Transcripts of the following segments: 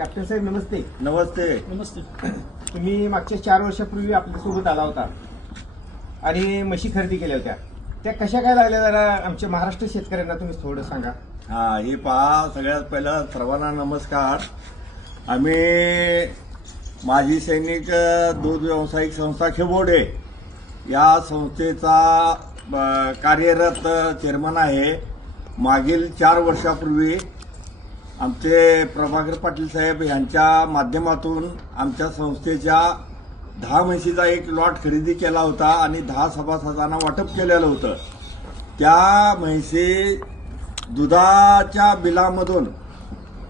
Captain साहेब नमस्ते. नमस्ते. नमस्ते. तुम्ही मागच्या चार वर्षापूर्वी आपल्यासोबत आला होता. आणि म्हशी खरेदी केल्या होत्या. त्या कशा काय लागल्या जरा आमच्या महाराष्ट्र शेतकऱ्यांना तुम्ही थोडं सांगा. हा हे पहा सगळ्यात पहिला सर्वांना नमस्कार. आम्ही माजी सैनिक दूध व्यावसायिक संस्था खेबोडे या संस्थेचा कार्यरत चेअरमन आहे. मागील चार वर्षापूर्वी आमचे प्रभाकर पाटील साहेब यांच्या माध्यमातून आमच्या संस्थेच्या दहा म्हशीचा एक लॉट खरेदी केला होता आणि दहा सभासदांना वाटप केलेलं होतं. त्या म्हैशी दुधाच्या बिलामधून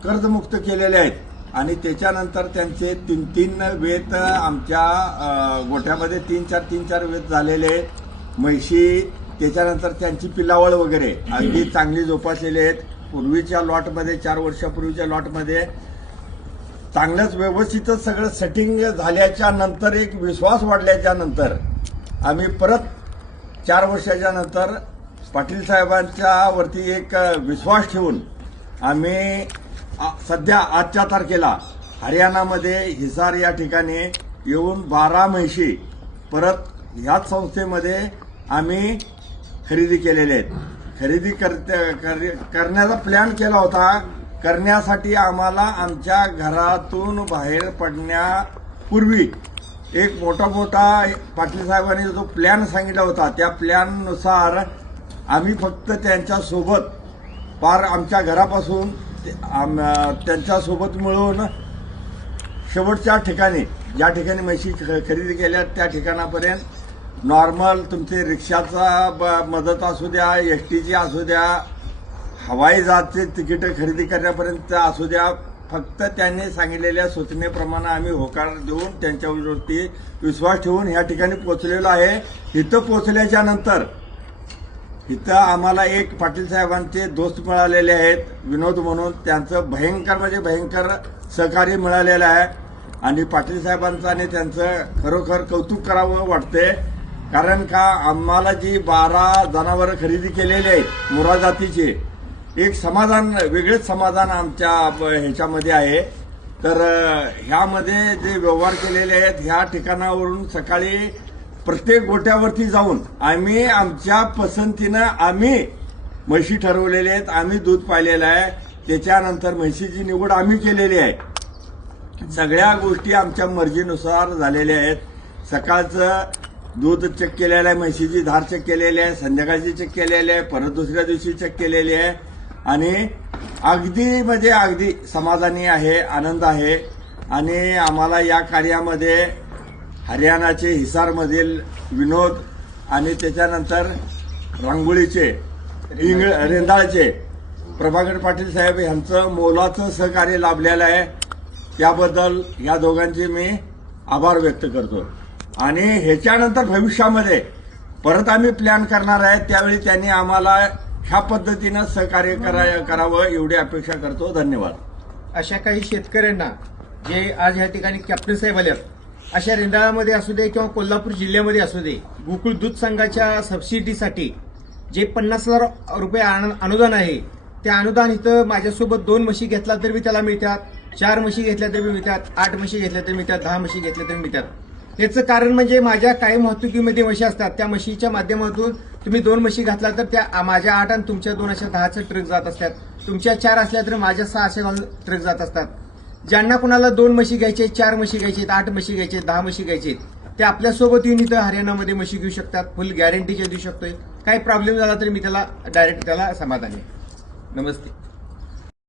कर्जमुक्त केलेले आहेत आणि त्याच्यानंतर त्यांचे तीन तीन वेत आमच्या गोठ्यामध्ये तीन चार तीन चार वेत झालेले आहेत म्हैशी त्याच्यानंतर त्यांची पिलावळ वगैरे. अगदी चांगली जोपासलेली आहेत. पूर्वीच्या लॉटमध्ये चार वर्षापूर्वीच्या लॉटमध्ये चांगलंच व्यवस्थितच सगळं सेटिंग झाल्याच्यानंतर एक विश्वास वाढल्याच्या नंतर आम्ही परत चार वर्षाच्या नंतर पाटील साहेबांच्या वरती एक विश्वास ठेवून आम्ही सध्या आजच्या तारखेला हरियाणामध्ये हिसार या ठिकाणी येऊन बारा म्हैशी परत ह्याच संस्थेमध्ये आम्ही खरेदी केलेले आहेत. खरेदी करते कर- करण्याचा प्लॅन केला होता. करण्यासाठी आम्हाला आमच्या घरातून बाहेर पडण्यापूर्वी एक मोठा मोठा पाटील साहेबांनी जो प्लॅन सांगितला होता त्या प्लॅननुसार आम्ही फक्त त्यांच्यासोबत पार आमच्या घरापासून ते- त्यांच्यासोबत मिळून शेवटच्या ठिकाणी ज्या ठिकाणी म्हशी खरेदी केल्या त्या ठिकाणापर्यंत नॉर्मल तुमचे रिक्षाचा ब- मदत असू द्या एस टीची असू द्या हवाई जहाजचे तिकीटं खरेदी करण्यापर्यंत असू द्या फक्त त्यांनी सांगितलेल्या सूचनेप्रमाणे आम्ही होकार देऊन त्यांच्यावरती विश्वास ठेवून ह्या ठिकाणी पोचलेलो आहे. इथं पोचल्याच्या नंतर इथं आम्हाला एक पाटील साहेबांचे दोस्त मिळालेले आहेत विनोद म्हणून. त्यांचं भयंकर म्हणजे भयंकर सहकार्य मिळालेलं आहे. आणि पाटील साहेबांचं आणि त्यांचं खरोखर कौतुक करावं वाटते कारण का आम्हाला जी बारा जनावरं खरेदी केलेली आहेत मुरा जातीची एक समाधान वेगळेच समाधान आमच्या ह्याच्यामध्ये आहे. तर ह्यामध्ये जे व्यवहार केलेले आहेत ह्या ठिकाणावरून सकाळी प्रत्येक गोट्यावरती जाऊन आम्ही आमच्या पसंतीनं आम्ही म्हशी ठरवलेले आहेत आम्ही दूध पाहिलेलं आहे. त्याच्यानंतर म्हशीची निवड आम्ही केलेली आहे. सगळ्या गोष्टी आमच्या मर्जीनुसार झालेल्या आहेत. सकाळचं दूध चेक केलेलं आहे म्हशीची धार चेक केलेली आहे संध्याकाळची चेक केलेली आहे परत दुसऱ्या दिवशी चेक केलेली आहे. आणि अगदी म्हणजे अगदी समाधानी आहे आनंद आहे. आणि आम्हाला या कार्यामध्ये हरियाणाचे हिसारमधील विनोद आणि त्याच्यानंतर रांगोळीचे इंग रेंदाळचे प्रभाकर पाटील साहेब यांचं मोलाचं सहकार्य लाभलेलं आहे. त्याबद्दल या दोघांचे मी आभार व्यक्त करतो. आणि ह्याच्यानंतर भविष्यामध्ये परत आम्ही प्लॅन करणार आहे. त्यावेळी त्यांनी आम्हाला ह्या पद्धतीनं सहकार्य करा करावं एवढी अपेक्षा करतो. धन्यवाद. अशा काही शेतकऱ्यांना जे आज या ठिकाणी कॅप्टन साहेब आले अशा रेंदाळामध्ये असू दे किंवा कोल्हापूर जिल्ह्यामध्ये असू दे गोकुळ दूध संघाच्या सबसिडीसाठी जे पन्नास हजार रुपये अनुदान आहे त्या अनुदान इथं माझ्यासोबत दोन म्हशी घेतला तरी त्याला मिळतात चार म्हशी घेतल्या तरी मिळतात आठ म्हशी घेतल्या तरी मिळतात दहा म्हशी घेतल्या तरी मिळतात. याचं कारण म्हणजे माझ्या काही वाहतुकीमध्ये म्हशी असतात. त्या म्हशीच्या माध्यमातून तुम्ही दोन म्हशी घातला तर त्या माझ्या आठ आणि तुमच्या दोन अशा दहाच्या ट्रक जात असतात. तुमच्या चार असल्या तर माझ्या सहा असे घालून ट्रक जात असतात. ज्यांना कुणाला दोन म्हशी घ्यायचे चार म्हशी घ्यायचे आठ म्हशी घ्यायचे दहा म्हशी घ्यायचे ते आपल्यासोबत येऊन इथं हरियाणामध्ये म्हशी घेऊ शकतात. फुल गॅरंटीच्या देऊ शकतोय. काही प्रॉब्लेम झाला तरी मी त्याला डायरेक्ट त्याला समाधान आहे. नमस्ते.